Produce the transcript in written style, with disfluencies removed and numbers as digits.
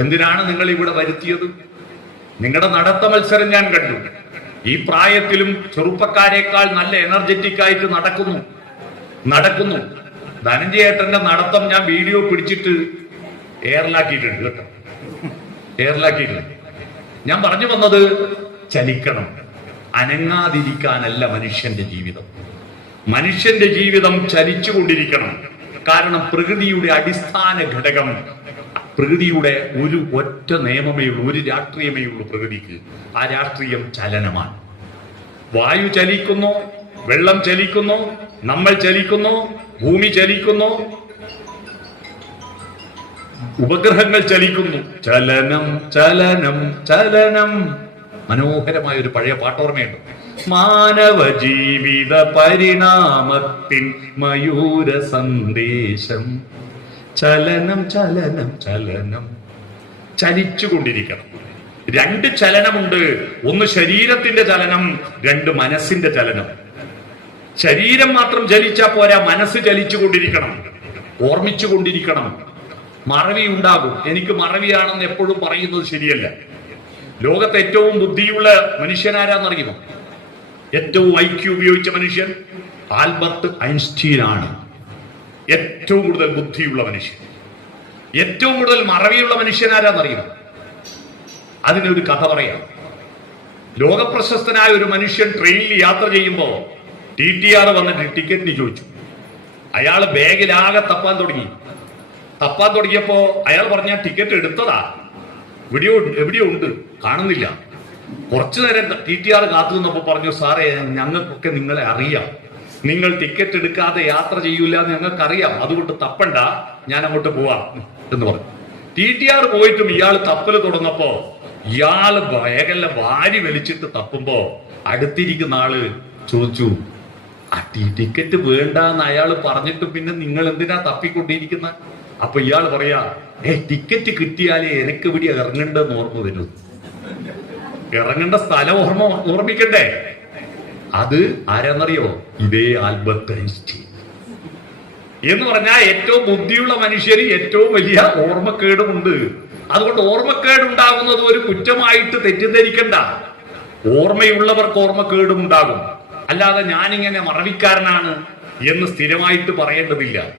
എന്തിനാണ് നിങ്ങൾ ഇവിടെ വരുത്തിയത്? നിങ്ങളുടെ നടത്ത മത്സരം ഞാൻ കണ്ടു. ഈ പ്രായത്തിലും ചെറുപ്പക്കാരേക്കാൾ നല്ല എനർജറ്റിക് ആയിട്ട് നടക്കുന്നു. ധനഞ്ജയേട്ടന്റെ നടത്തം ഞാൻ വീഡിയോ പിടിച്ചിട്ട് എയറിലാക്കിയിട്ടുണ്ട് കേട്ടോ, എയറിലാക്കിയിട്ടുണ്ട്. ഞാൻ പറഞ്ഞു വന്നത്, ചലിക്കണം, അനങ്ങാതിരിക്കാനല്ല മനുഷ്യന്റെ ജീവിതം. മനുഷ്യന്റെ ജീവിതം ചലിച്ചുകൊണ്ടിരിക്കണം. കാരണം പ്രകൃതിയുടെ അടിസ്ഥാന ഘടകം, പ്രകൃതിയുടെ ഒരു ഒറ്റ നിയമമേ ഉള്ളൂ, ഒരു രാഷ്ട്രീയമേ ഉള്ളൂ പ്രകൃതിക്ക്. ആ രാഷ്ട്രീയം ചലനമാണ്. വായു ചലിക്കുന്നു, വെള്ളം ചലിക്കുന്നു, നമ്മൾ ചലിക്കുന്നു, ഭൂമി ചലിക്കുന്നു, ഉപഗ്രഹങ്ങൾ ചലിക്കുന്നു. ചലനം ചലനം ചലനം. മനോഹരമായ ഒരു പഴയ പാട്ടോർമ്മയുണ്ട്. മാനവ ജീവിത പരിണാമത്തിൻ മയൂര സന്ദേശം. ചലനം ചലനം ചലനം. ചലിച്ചുകൊണ്ടിരിക്കണം. രണ്ട് ചലനമുണ്ട്. ഒന്ന് ശരീരത്തിന്റെ ചലനം, രണ്ട് മനസ്സിന്റെ ചലനം. ശരീരം മാത്രം ചലിച്ചാൽ പോരാ, മനസ്സ് ചലിച്ചുകൊണ്ടിരിക്കണം, ഓർമ്മിച്ചുകൊണ്ടിരിക്കണം. മറവി ഉണ്ടാകും. എനിക്ക് മറവിയാണെന്ന് എപ്പോഴും പറയുന്നത് ശരിയല്ല. ലോകത്തെ ഏറ്റവും ബുദ്ധിയുള്ള മനുഷ്യനാരാന്നറിയുമോ? ഏറ്റവും IQ ഉപയോഗിച്ച മനുഷ്യൻ ആൽബർട്ട് ഐൻസ്റ്റീൻ ആണ്. ഏറ്റവും കൂടുതൽ ബുദ്ധിയുള്ള മനുഷ്യൻ. ഏറ്റവും കൂടുതൽ മറവിയുള്ള മനുഷ്യനാരാന്നറിയുമോ? അതിനൊരു കഥ പറയാം. ലോകപ്രശസ്തനായ ഒരു മനുഷ്യൻ ട്രെയിനിൽ യാത്ര ചെയ്യുമ്പോൾ TTR വന്നിട്ട് ടിക്കറ്റിന് ചോദിച്ചു. അയാൾ ബാഗിലാകെ തപ്പാൻ തുടങ്ങിയപ്പോ അയാൾ പറഞ്ഞ ടിക്കറ്റ് എടുത്തതാ, എവിടെയോ ഉണ്ട്, കാണുന്നില്ല. കുറച്ചു നേരം TTR കാത്തു നിന്നപ്പോ പറഞ്ഞു, സാറേ ഞങ്ങൾക്കൊക്കെ നിങ്ങളെ അറിയാം, നിങ്ങൾ ടിക്കറ്റ് എടുക്കാതെ യാത്ര ചെയ്യൂല എന്ന് ഞങ്ങൾക്കറിയാം, അതുകൊണ്ട് തപ്പണ്ട, ഞാൻ അങ്ങോട്ട് പോവാം എന്ന് പറഞ്ഞു. TTR പോയിട്ടും ഇയാൾ തപ്പല് തുടങ്ങപ്പോ ഇയാള് ബാഗെല്ലാം വാരി വലിച്ചിട്ട് തപ്പുമ്പോ അടുത്തിരിക്കുന്ന ആള് ചോദിച്ചു, ആ ടിക്കറ്റ് വേണ്ടെന്ന് അയാൾ പറഞ്ഞിട്ട് പിന്നെ നിങ്ങൾ എന്തിനാ തപ്പിക്കൊണ്ടിരിക്കുന്ന? അപ്പൊ ഇയാൾ പറയാ, ടിക്കറ്റ് കിട്ടിയാലേ എനിക്ക് ഇവിടെ ഇറങ്ങണ്ടെന്ന് ഓർമ്മ വരൂ. ഇറങ്ങേണ്ട സ്ഥലം ഓർമ്മിക്കണ്ടേ? അത് ആരാന്നറിയോ? ഇതേ ആൽബർട്ട് ഐൻസ്റ്റീൻ എന്ന് പറഞ്ഞാൽ ഏറ്റവും ബുദ്ധിയുള്ള മനുഷ്യന് ഏറ്റവും വലിയ ഓർമ്മക്കേടുമുണ്ട്. അതുകൊണ്ട് ഓർമ്മക്കേടുണ്ടാകുന്നത് ഒരു കുറ്റമായിട്ട് തെറ്റിദ്ധരിക്കണ്ട. ഓർമ്മയുള്ളവർക്ക് ഓർമ്മക്കേടും ഉണ്ടാകും. അല്ലാതെ ഞാനിങ്ങനെ മറവിക്കാരനാണ് എന്ന് സ്ഥിരമായിട്ട് പറയേണ്ടതില്ല.